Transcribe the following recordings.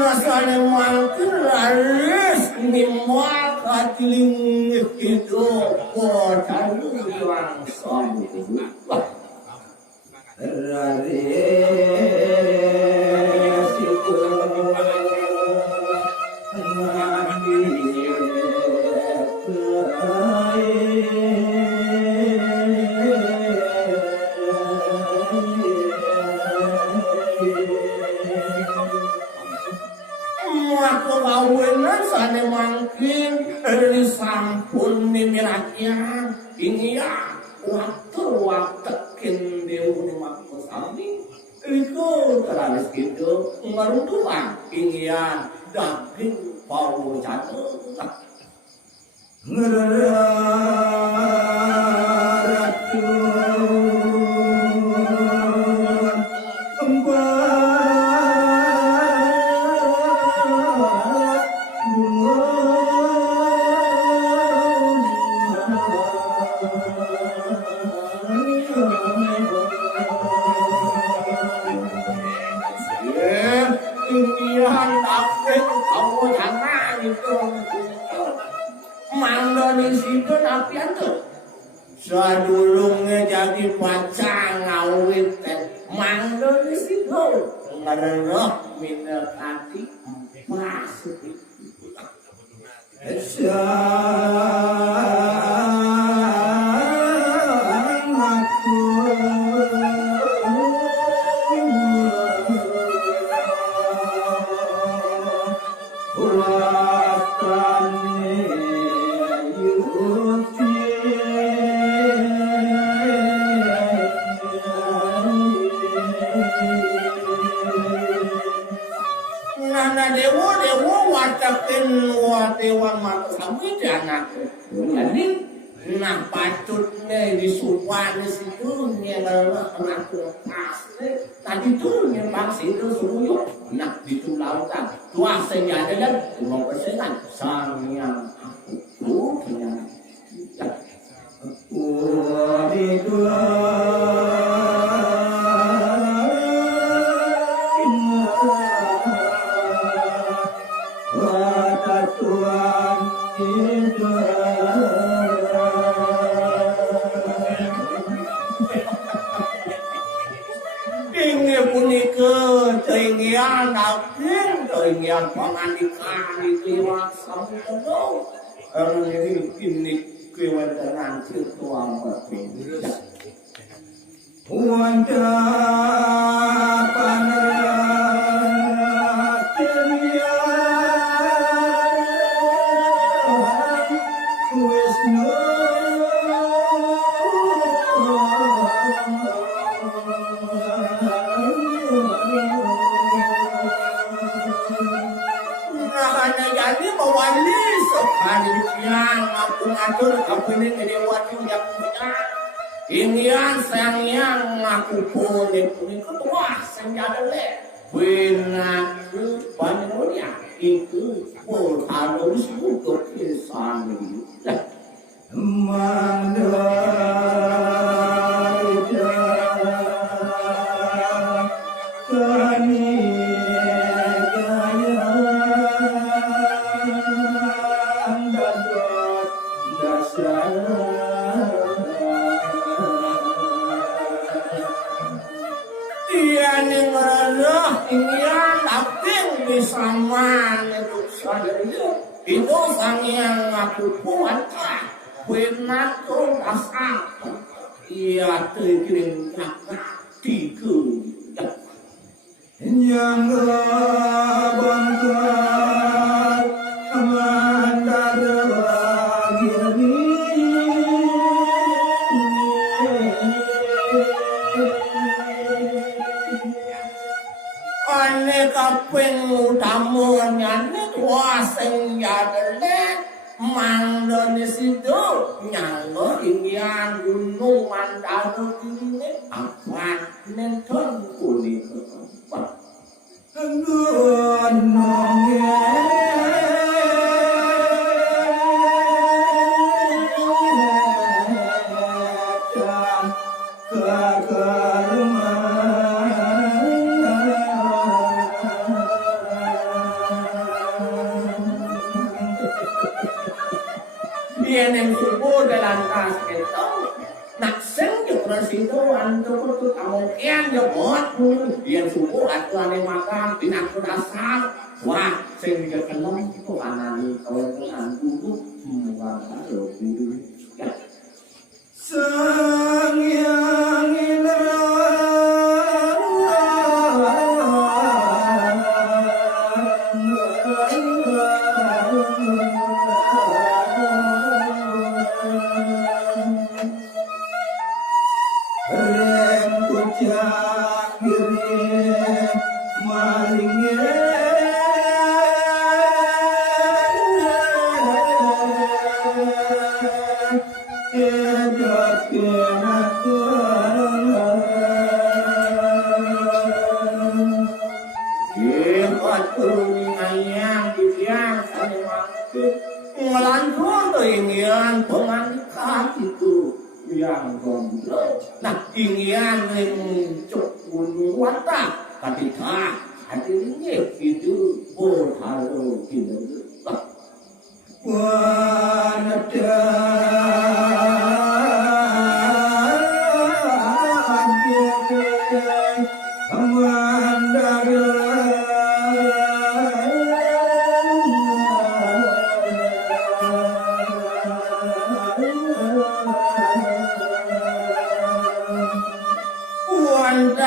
Nasane mangkin laris nimal katiling hidup kodan yang sambut laris itu kawinan sane mangkin sampun mimiratnya ini ya waktu kendeun maksami itu terlalu gitu ngeruntuhan ini ya daging bau jatuh sadulungnya jadi pacang ngawit mangga di situ ngeroh minat hati masuk Dewan mata sami anak jadi nah patutnya di supaya situ nyelah anak asli tadi tuh nyembang situ suruh nah di lautan tua senjata dan mau persenan sang yang aku punya Teringian daging, teringian panganikan itu langsung penuh. Ini kewenangan ketua berbeda. Wanda panas Wisnu. Yang aku ngatur aku ini jadi waduh yang punya inian sang yang aku boleh ketua senjata le benar penuhnya itu harus untuk kesan mana sama itu sadari itu sang yang aku buat benar tuh asal ia terkirim tiga yang bangga mandar kaping utamanya tua senjata mangga di situ nyanggo ingin gunung Mandano ini apa nonton kulit Yan ang subo dalam tas ito. Nakseng yung resido anto ko to tamong yan yung bot mo. Yan subo at ane makan pinakudasal. Wah, sing yung kalong ito anani kawan ko ang bubo. Wah, ano bubo. Sang yang Nah, ingin mencuk wata ketika hati ini itu berharu gitu. Wanada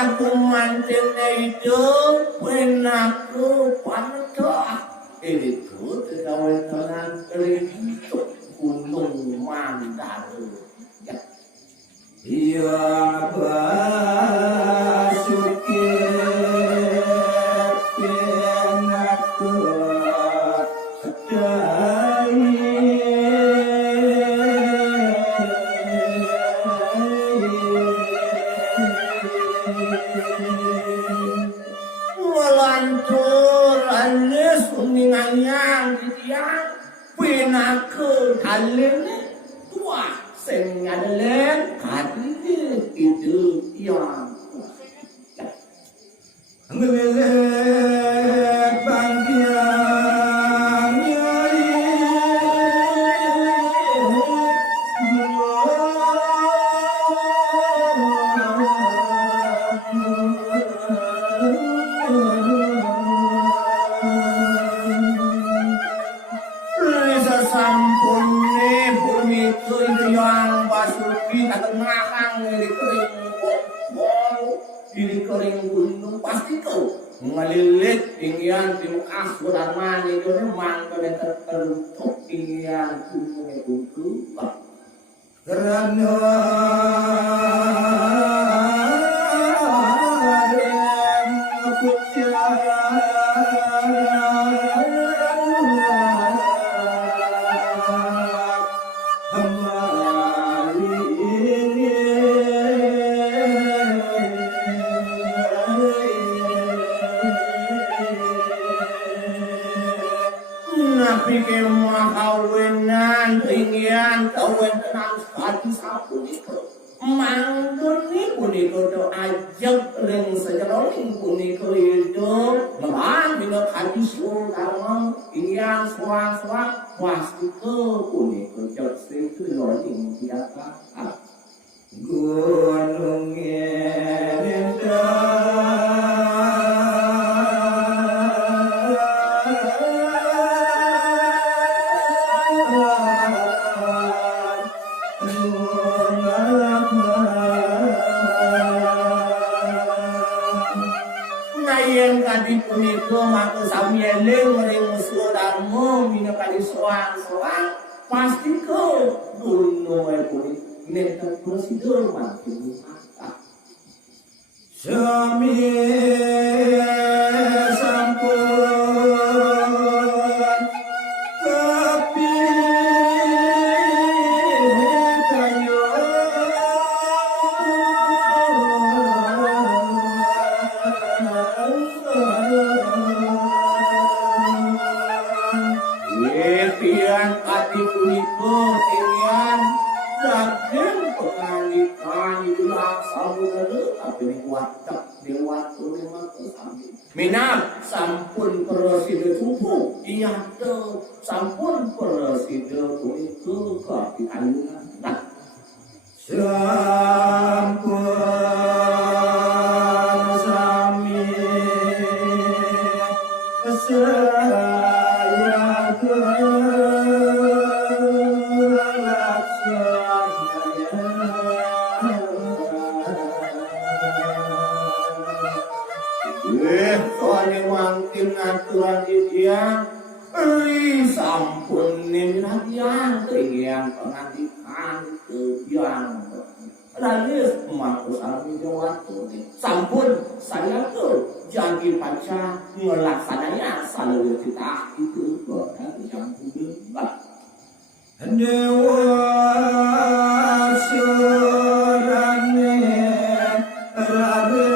aku mantin itu aku pantas itu kawan-kawan itu gunung Mandaru iya basuki aku melantur alis kuningan yang pinaku kalian tua sing ngalen hati itu yang ngelet bangkian pasti kau ngelilit tinggian di muka sudarman itu memang kalian tertentu tinggian gunung itu karena pikir mau kawinan tinggian kawin tenang hati sapu itu manggun ni puniko do ajak ring sejeroling puniko itu memang bina hati sudarma tinggian suang-suang pasti ke puniko jauh itu roling biasa gunung puniko maka samyeleng ring sudarmo mina kali soang-soang pasti ke gunung punik neta prosedur makin mata samye sampun tapi kayo Pian hati puniko tinggian daging pengalikan itu langsung tapi kuat tak lewat rumah ke samping minat sampun presiden cukup iya tuh sampun presiden itu kepiayunan nah sampun sami saya soalnya mangkin aturan dia sampun minat yang pengantikan yang lalu maksud sampun saya tuh janji pacar melaksananya selalu kita itu yang bukan dewa surane rabe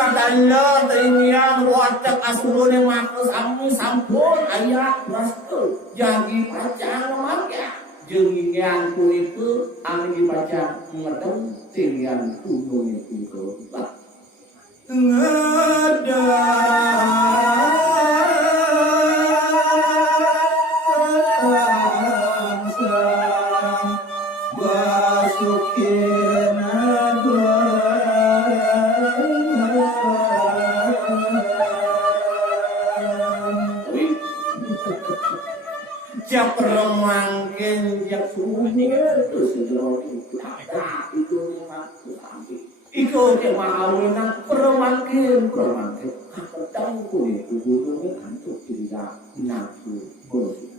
nadanya terian watak asulune makna sampun ayat restu janji pacar mangga jeung ingin kuitu anu dibaca ngedeng tilian kudu itu ngedang sang basukin jak peremangkin jak suhunya terus itu Iko ke ma'awinan peremangkin ketangku itu gunungnya antuk tidak nafsu bos